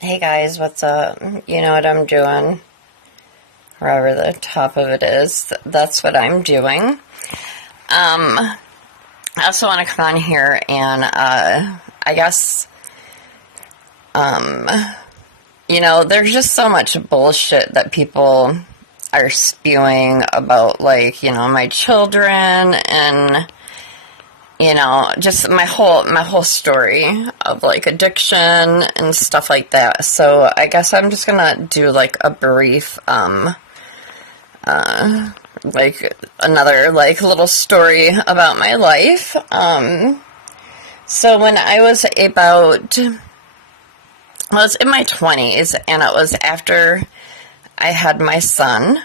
Hey guys, what's up? You know what I'm doing? Wherever the top of it is, that's what I'm doing. I also want to come on here and, I guess, um, there's just so much bullshit that people are spewing about, like, my children and, just my whole story of like addiction and stuff like that. So I guess I'm just gonna do like a brief, like another like little story about my life. So when I was I was in my 20s, and it was after I had my son.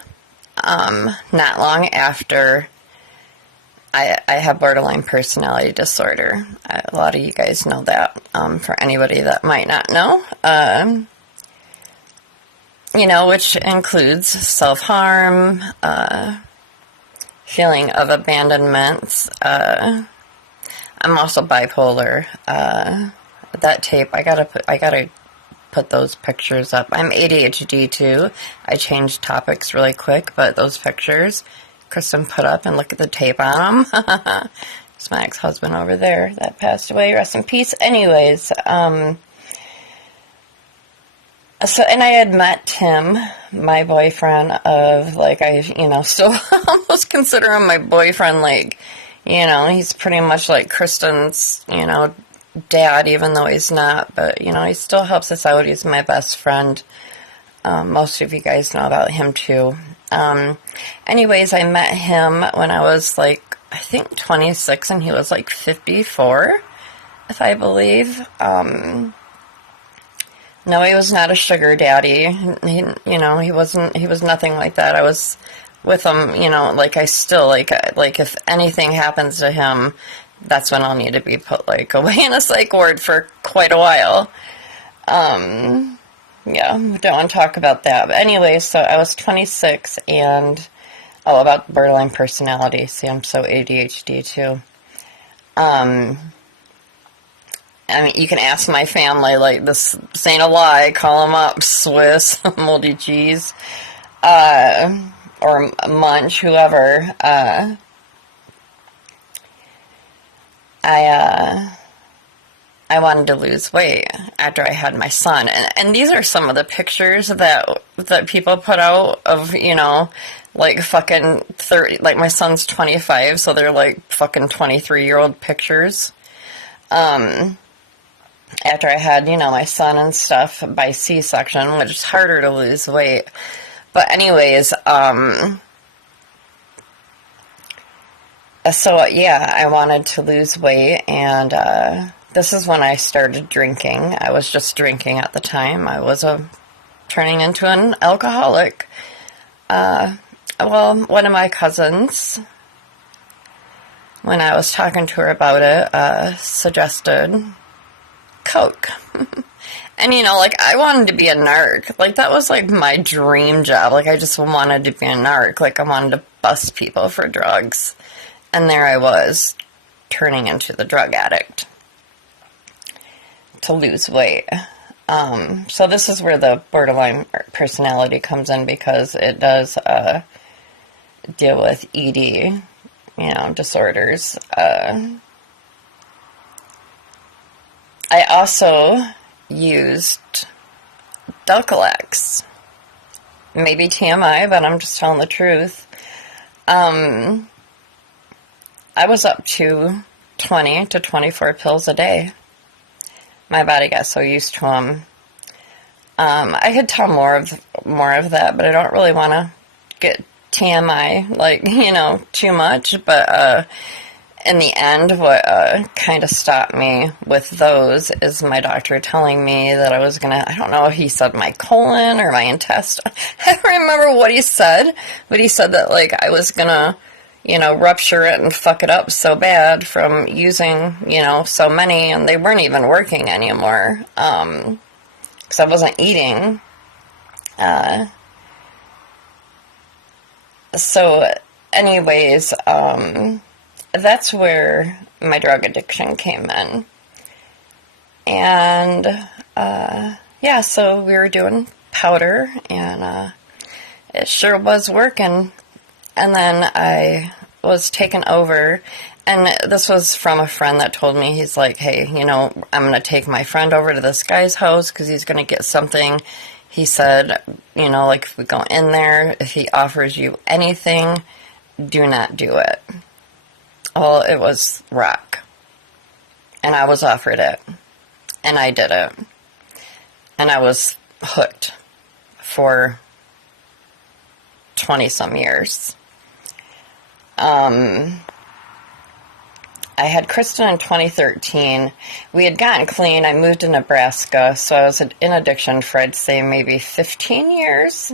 Not long after. I have borderline personality disorder. A lot of you guys know that. For anybody that might not know, which includes self-harm, feeling of abandonment. I'm also bipolar. That tape, I gotta put those pictures up. I'm ADHD too. I changed topics really quick, but those pictures Kristen put up, and look at the tape on them. It's my ex-husband over there that passed away. Rest in peace. Anyways, and I had met Tim, my boyfriend of, like, still almost consider him my boyfriend. Like, he's pretty much like Kristen's, dad, even though he's not. But, he still helps us out. He's my best friend. Most of you guys know about him too. Anyways, I met him when I was like, I think 26, and he was like 54, if I believe. No, he was not a sugar daddy. He was nothing like that. I was with him, like I still, like if anything happens to him, that's when I'll need to be put like away in a psych ward for quite a while. Yeah, don't want to talk about that. But anyway, so I was 26, and about borderline personality. See, I'm so ADHD too. I mean, you can ask my family, like, this ain't a lie. Call them up, Swiss, moldy cheese, or Munch, whoever. I wanted to lose weight after I had my son. And these are some of the pictures that people put out of, like fucking 30, like my son's 25, so they're like fucking 23-year-old pictures. After I had, my son and stuff by C-section, which is harder to lose weight. But anyways, so yeah, I wanted to lose weight, and this is when I started drinking. I was just drinking at the time. I was turning into an alcoholic. Well, one of my cousins, when I was talking to her about it, suggested Coke. And, like, I wanted to be a narc. Like, that was, like, my dream job. Like, I just wanted to be a narc. Like, I wanted to bust people for drugs. And there I was, turning into the drug addict to lose weight. So this is where the borderline personality comes in, because it does deal with ED, disorders. I also used Dulcolax. Maybe TMI, but I'm just telling the truth. I was up to 20 to 24 pills a day. My body got so used to them. I could tell more of that, but I don't really want to get TMI, like, too much. But in the end, what kind of stopped me with those is my doctor telling me that I was gonna, I don't know if he said my colon or my intestine. I don't remember what he said, but he said that, like, I was gonna, rupture it and fuck it up so bad from using, so many, and they weren't even working anymore, because I wasn't eating. So anyways, that's where my drug addiction came in. And, yeah, so we were doing powder, and it sure was working. And then I was taken over, and this was from a friend that told me, he's like, hey, I'm going to take my friend over to this guy's house because he's going to get something. He said, like if we go in there, if he offers you anything, do not do it. Well, it was rock. And I was offered it. And I did it. And I was hooked for 20-some years. I had Kristen in 2013. We had gotten clean. I moved to Nebraska, so I was in addiction for, I'd say, maybe 15 years.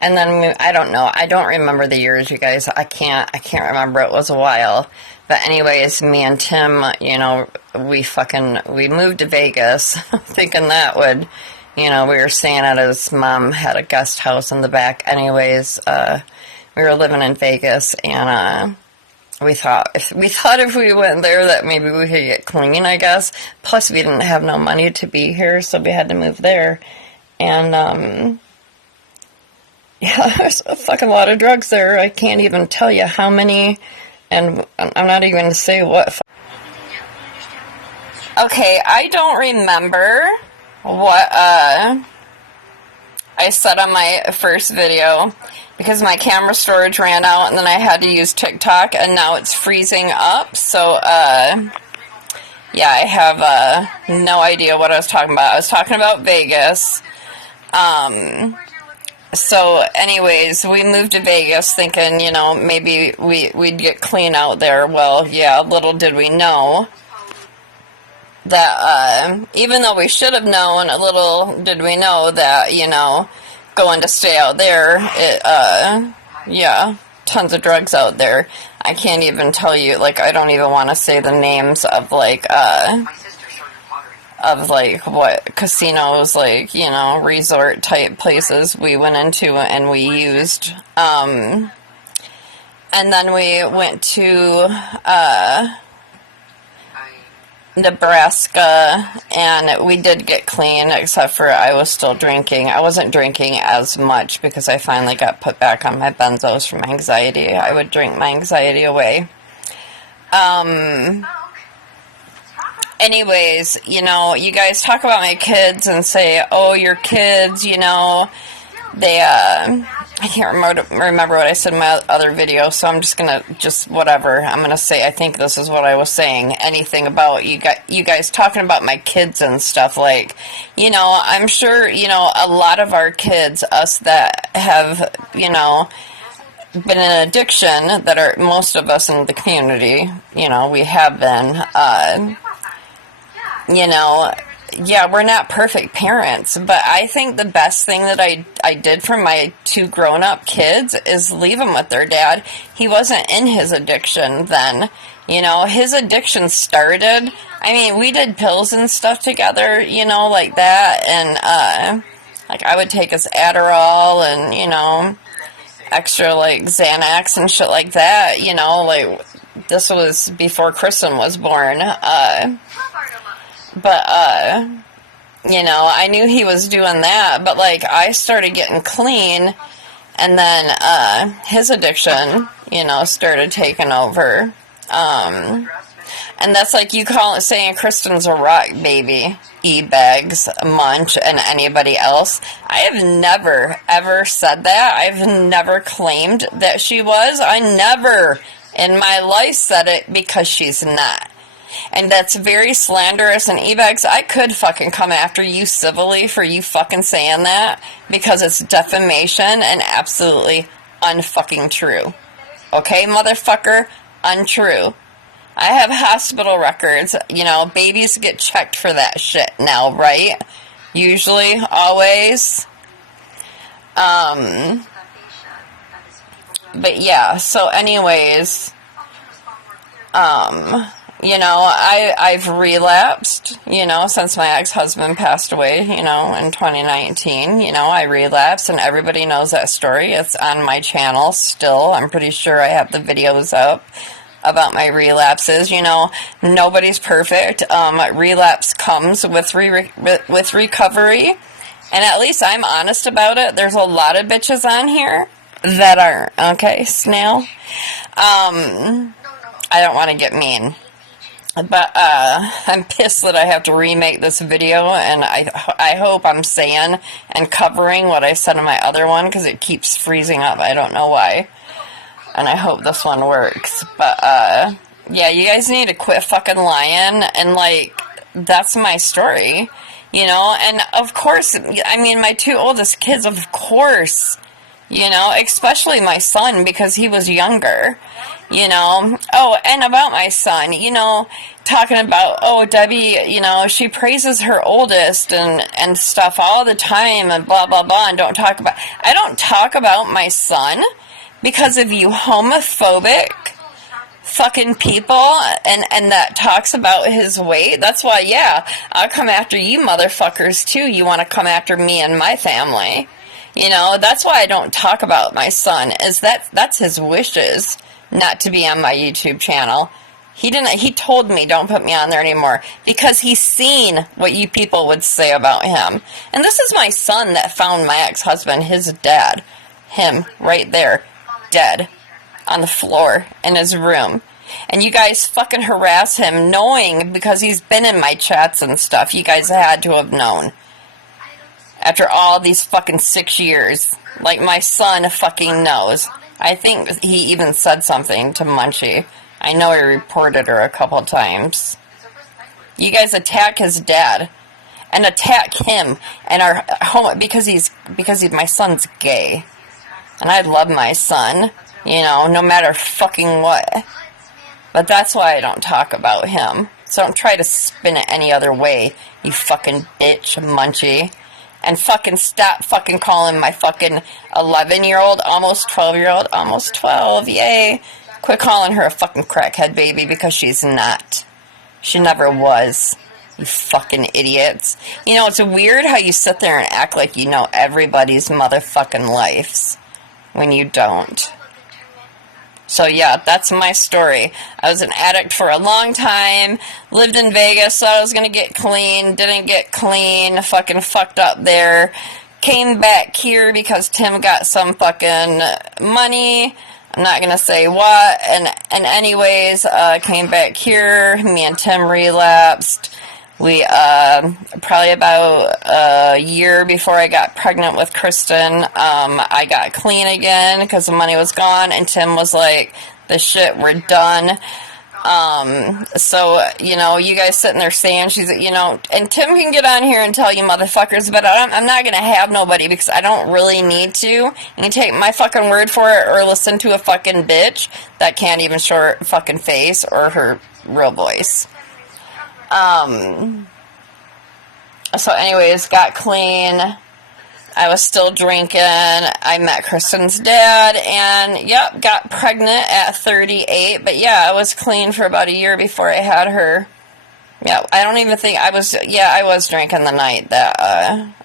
And then, I don't know. I don't remember the years, you guys. I can't remember. It was a while. But anyways, me and Tim, we moved to Vegas thinking that would, we were staying at his mom had a guest house in the back. Anyways, we were living in Vegas, and we thought if we went there that maybe we could get clean, I guess. Plus, we didn't have no money to be here, so we had to move there. And yeah, there's a fucking lot of drugs there. I can't even tell you how many, and I'm not even going to say what. Okay, I don't remember what I said on my first video because my camera storage ran out, and then I had to use TikTok, and now it's freezing up. So, yeah, I have no idea what I was talking about. I was talking about Vegas. So, anyways, we moved to Vegas thinking, maybe we'd get clean out there. Well, yeah, little did we know that, even though we should have known, little did we know that, going to stay out there, yeah, tons of drugs out there. I can't even tell you, I don't even want to say the names of, what casinos, resort type places we went into and we used. And then we went to Nebraska, and we did get clean, except for I was still drinking. I wasn't drinking as much because I finally got put back on my benzos from anxiety. I would drink my anxiety away. Anyways, you guys talk about my kids and say, oh, your kids, they, I can't remember what I said in my other video, so I'm just gonna, whatever, I'm gonna say, I think this is what I was saying, anything about you guys talking about my kids and stuff, I'm sure, a lot of our kids, us that have, been in addiction, that are, most of us in the community, we have been, yeah, we're not perfect parents, but I think the best thing that I did for my two grown-up kids is leave them with their dad. He wasn't in his addiction then. His addiction started, we did pills and stuff together, like that, and, I would take his Adderall and, extra, Xanax and shit like that, this was before Kristen was born, but, I knew he was doing that, but, I started getting clean, and then, his addiction, started taking over, and that's you call it saying Kristen's a rock baby, E-Bags, Munch, and anybody else. I have never, ever said that. I've never claimed that she was. I never in my life said it because she's not. And that's very slanderous, and E-Bags, I could fucking come after you civilly for you fucking saying that, because it's defamation and absolutely unfucking true. Okay, motherfucker? Untrue. I have hospital records, babies get checked for that shit now, right? Usually, always. But yeah, so anyways, I've relapsed, since my ex-husband passed away, in 2019, I relapsed, and everybody knows that story. It's on my channel still. I'm pretty sure I have the videos up. about my relapses. You know, nobody's perfect. Relapse comes with with recovery, and at least I'm honest about it. There's a lot of bitches on here that aren't. Okay, Snail. I don't want to get mean. But I'm pissed that I have to remake this video, and I hope I'm saying and covering what I said in my other one, because it keeps freezing up. I don't know why. And I hope this one works. But, yeah, you guys need to quit fucking lying, and, like, that's my story, you know? And, of course, I mean, my two oldest kids, of course, you know, especially my son, because he was younger. You know, oh, and about my son, you know, talking about, oh, Debbie, you know, she praises her oldest and stuff all the time and blah, blah, blah, and don't talk about, I don't talk about my son because of you homophobic fucking people and that talks about his weight. That's why, yeah, I'll come after you motherfuckers too. You want to come after me and my family. You know, that's why I don't talk about my son, is that's his wishes. Not to be on my YouTube channel. He told me don't put me on there anymore because he's seen what you people would say about him. And this is my son that found my ex-husband, his dad. Him, right there, dead, on the floor in his room. And you guys fucking harass him knowing, because he's been in my chats and stuff. You guys had to have known. After all these fucking 6 years. Like my son fucking knows. I think he even said something to Munchie. I know he reported her a couple times. You guys attack his dad. And attack him. And our home, because my son's gay. And I love my son. You know, no matter fucking what. But that's why I don't talk about him. So don't try to spin it any other way, you fucking bitch, Munchie. And fucking stop fucking calling my fucking 11-year-old, almost 12-year-old, almost 12, yay. Quit calling her a fucking crackhead baby, because she's not. She never was. You fucking idiots. You know, it's weird how you sit there and act like you know everybody's motherfucking lives when you don't. So yeah, that's my story. I was an addict for a long time, lived in Vegas, thought I was gonna get clean, didn't get clean, fucking fucked up there, came back here because Tim got some fucking money, I'm not gonna say what, and anyways, came back here, me and Tim relapsed. We, probably about a year before I got pregnant with Kristen, I got clean again because the money was gone, and Tim was like, the shit, we're done. So, you know, you guys sitting there saying she's, you know, and Tim can get on here and tell you motherfuckers, but I'm not gonna have nobody because I don't really need to. You can take my fucking word for it or listen to a fucking bitch that can't even show her fucking face or her real voice. So anyways, got clean. I was still drinking. I met Kristen's dad, and yep, got pregnant at 38. But yeah, I was clean for about a year before I had her. Yeah, I don't even think I was drinking the night that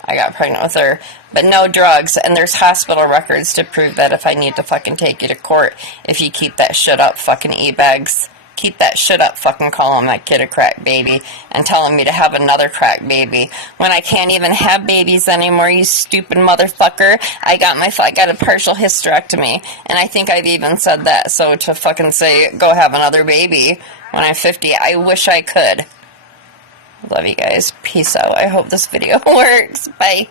I got pregnant with her. But no drugs, and there's hospital records to prove that if I need to fucking take you to court if you keep that shit up, fucking e-bags. Keep that shit up, fucking calling my kid a crack baby and telling me to have another crack baby when I can't even have babies anymore, you stupid motherfucker. I got a partial hysterectomy, and I think I've even said that. So to fucking say, go have another baby when I'm 50, I wish I could. Love you guys. Peace out. I hope this video works. Bye.